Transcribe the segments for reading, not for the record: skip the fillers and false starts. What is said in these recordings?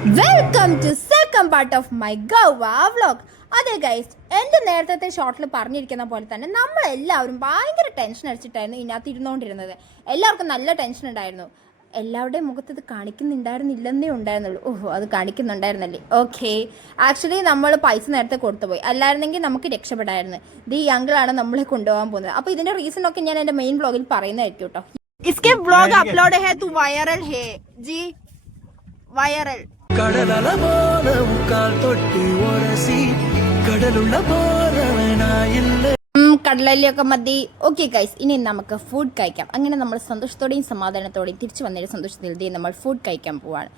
Welcome to second part of my Goa vlog. അതെ guys, എൻ്റെ നേരത്തെ ഷോർട്ടിൽ പറഞ്ഞിരിക്കുന്ന പോലെ തന്നെ നമ്മളെല്ലാവരും ഭയങ്കര ടെൻഷൻ അടിച്ചിട്ടായിരുന്നു ഇതിനകത്ത് ഇരുന്നുകൊണ്ടിരുന്നത്. എല്ലാവർക്കും നല്ല ടെൻഷൻ ഉണ്ടായിരുന്നു. എല്ലാവരുടെയും മുഖത്ത് ഇത് കാണിക്കുന്നുണ്ടായിരുന്നില്ലെന്നേ ഉണ്ടായിരുന്നുള്ളൂ. ഓഹോ, അത് കാണിക്കുന്നുണ്ടായിരുന്നല്ലേ. ഓക്കെ, ആക്ച്വലി നമ്മൾ പൈസ നേരത്തെ കൊടുത്തുപോയി, അല്ലായിരുന്നെങ്കിൽ നമുക്ക് രക്ഷപ്പെടായിരുന്നു. ഇത് ഈ അങ്കിളാണ് നമ്മളെ കൊണ്ടുപോകാൻ പോകുന്നത്. അപ്പോൾ ഇതിൻ്റെ റീസൺ ഒക്കെ ഞാൻ എൻ്റെ മെയിൻ വ്ലോഗിൽ പറയുന്നതായിരിക്കും കേട്ടോ. इसके व्लॉग अपलोड है तो वायरल है जी, वायरल. കടലല്ലൊക്കെ മതി. ഓക്കെ ഗൈസ്, ഇനി നമുക്ക് ഫുഡ് കഴിക്കാം. അങ്ങനെ നമ്മൾ സന്തോഷത്തോടെയും സമാധാനത്തോടെയും തിരിച്ചു വന്നതിന്റെ സന്തോഷത്തിൽ നമ്മൾ ഫുഡ് കഴിക്കാൻ പോവാണ്.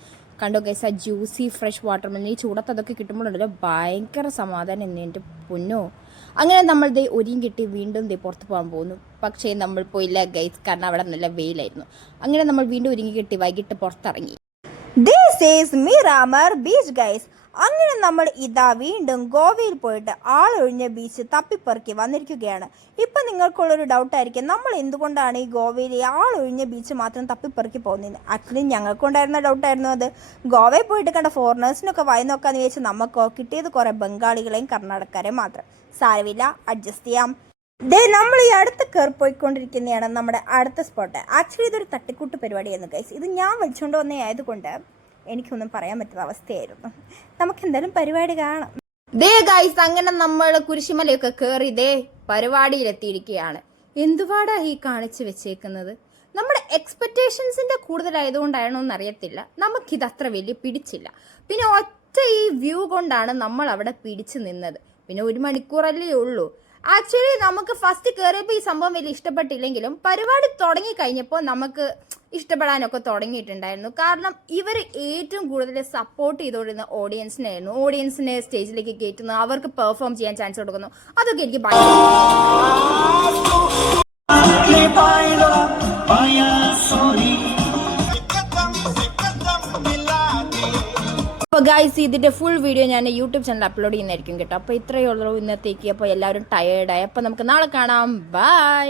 കണ്ടോ ഗൈസ്, ആ ജ്യൂസി ഫ്രഷ് വാട്ടർമെലൻ ഈ ചൂടത്ത് അതൊക്കെ കിട്ടുമ്പോഴുണ്ടല്ലോ ഭയങ്കര സമാധാനം എന്ന് എൻ്റെ പൊന്നോ. അങ്ങനെ നമ്മൾ ഒരുങ്ങി കിട്ടി വീണ്ടും പുറത്ത് പോകാൻ പോകുന്നു. പക്ഷേ നമ്മൾ പോയില്ല ഗൈസ്, കാരണം അവിടെ നല്ല വെയിലായിരുന്നു. അങ്ങനെ നമ്മൾ വീണ്ടും ഒരുങ്ങി കിട്ടി വൈകിട്ട് പുറത്തിറങ്ങി. This is Miramar beach guys. അങ്ങനെ നമ്മൾ ഇതാ വീണ്ടും ഗോവയിൽ പോയിട്ട് ആളൊഴിഞ്ഞ ബീച്ച് തപ്പിപ്പെറുക്കി വന്നിരിക്കുകയാണ്. ഇപ്പം നിങ്ങൾക്കുള്ളൊരു ഡൗട്ടായിരിക്കും, നമ്മൾ എന്തുകൊണ്ടാണ് ഈ ഗോവയിൽ ആളൊഴിഞ്ഞ ബീച്ച് മാത്രം തപ്പിപ്പെറുക്കി പോകുന്നത്. ആക്ച്വലി ഞങ്ങൾക്കുണ്ടായിരുന്ന ഡൗട്ടായിരുന്നു അത്. ഗോവയിൽ പോയിട്ട് കണ്ട ഫോറിനേഴ്സിനൊക്കെ വായി നോക്കാന്ന് വെച്ചാൽ നമുക്കോ കിട്ടിയത് കുറേ ബംഗാളികളെയും കർണാടകക്കാരെയും മാത്രം. സാരമില്ല, അഡ്ജസ്റ്റ് ചെയ്യാം. നമ്മൾ ഈ അടുത്ത് കയറി പോയിക്കൊണ്ടിരിക്കുന്നതാണ് നമ്മുടെ അടുത്ത സ്പോട്ട്. ആക്ച്വലി ഇതൊരു തട്ടിക്കൂട്ട് പരിപാടിയായിരുന്നു ഗൈസ്. ഇത് ഞാൻ വിളിച്ചുകൊണ്ട് വന്നേ ആയതുകൊണ്ട് എനിക്കൊന്നും പറയാൻ പറ്റുന്ന അവസ്ഥയായിരുന്നു. നമുക്ക് എന്തായാലും പരിപാടി കാണാം. ഗൈസ്, അങ്ങനെ നമ്മൾ കുരിശുമലയൊക്കെ കയറി പരിപാടിയിലെത്തിയിരിക്കുകയാണ്. എന്തുപാടാ ഈ കാണിച്ചു വെച്ചേക്കുന്നത്. നമ്മുടെ എക്സ്പെക്ടേഷൻസിന്റെ കൂടുതലായതുകൊണ്ടാണോ എന്നറിയത്തില്ല, നമുക്കിത് അത്ര വലിയ പിടിച്ചില്ല. പിന്നെ ഒറ്റ ഈ വ്യൂ കൊണ്ടാണ് നമ്മൾ അവിടെ പിടിച്ചു നിന്നത്. പിന്നെ 1 മണിക്കൂറല്ലേ ഉള്ളൂ. ആക്ച്വലി നമുക്ക് ഫസ്റ്റ് കയറിയപ്പോൾ ഈ സംഭവം വലിയ ഇഷ്ടപ്പെട്ടില്ലെങ്കിലും പരിപാടി തുടങ്ങി കഴിഞ്ഞപ്പോൾ നമുക്ക് ഇഷ്ടപ്പെടാനൊക്കെ തുടങ്ങിയിട്ടുണ്ടായിരുന്നു. കാരണം ഇവർ ഏറ്റവും കൂടുതൽ സപ്പോർട്ട് ചെയ്തുകൊണ്ടിരുന്ന ഓഡിയൻസിനായിരുന്നു. ഓഡിയൻസിനെ സ്റ്റേജിലേക്ക് കയറ്റുന്നു, അവർക്ക് പെർഫോം ചെയ്യാൻ ചാൻസ് കൊടുക്കുന്നു. അതൊക്കെ എനിക്ക് അപ്പോൾ ഗൈസ്, ഇതിൻ്റെ ഫുൾ വീഡിയോ ഞാൻ യൂട്യൂബ് ചാനൽ അപ്ലോഡ് ചെയ്യുന്നതായിരിക്കും കേട്ടോ. അപ്പോൾ ഇത്രയേ ഉള്ളൂ ഇന്നത്തേക്ക്. അപ്പോൾ എല്ലാവരും ടയേർഡായി. അപ്പോൾ നമുക്ക് നാളെ കാണാം. ബൈ.